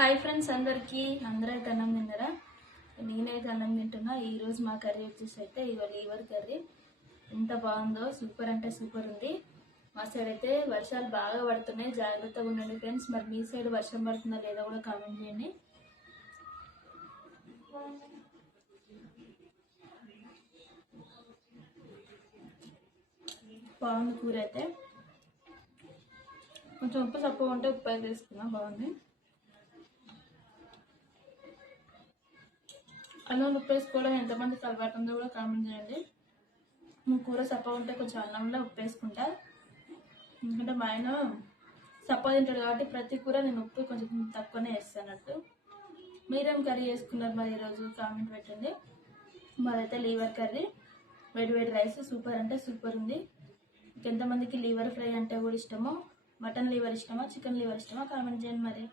Hi friends, అందరైతే అన్నం తిన్నారా? నేనైతే అన్నం తింటున్నా. ఈరోజు మా కర్రీ వచ్చేసి అయితే ఇగో లీవర్ కర్రీ. ఎంత బాగుందో, సూపర్ అంటే సూపర్ ఉంది. మా సైడ్ అయితే వర్షాలు బాగా పడుతున్నాయి, జాగ్రత్తగా ఉండండి ఫ్రెండ్స్. మరి మీ సైడ్ వర్షం పడుతుందా లేదా కూడా కామెంట్ చేయండి. బాగుంది కూర అయితే. కొంచెం ఉప్పు తక్కువ ఉంటే ఉప్పు అయితే తీసుకున్నా, బాగుంది. అన్నం ఉప్పు వేసుకోవడం ఎంతమందికి అలవాటు ఉందో కూడా కామెంట్ చేయండి. కూర సప్ప ఉంటే కొంచెం అన్నంలో ఉప్పు వేసుకుంటా, ఎందుకంటే మా ఆయన సప్ప తింటాడు కాబట్టి ప్రతి కూర నేను ఉప్పు కొంచెం తక్కువనే వేస్తానట్టు. మీరేం కర్రీ చేసుకున్నారు మరి ఈరోజు కామెంట్ పెట్టండి. మాదైతే లీవర్ కర్రీ, వేడి వేడి రైస్, సూపర్ అంటే సూపర్ ఉంది. ఎంతమందికి లీవర్ ఫ్రై అంటే కూడా ఇష్టమో, మటన్ లీవర్ ఇష్టమా, చికెన్ లీవర్ ఇష్టమా కామెంట్ చేయండి మరి.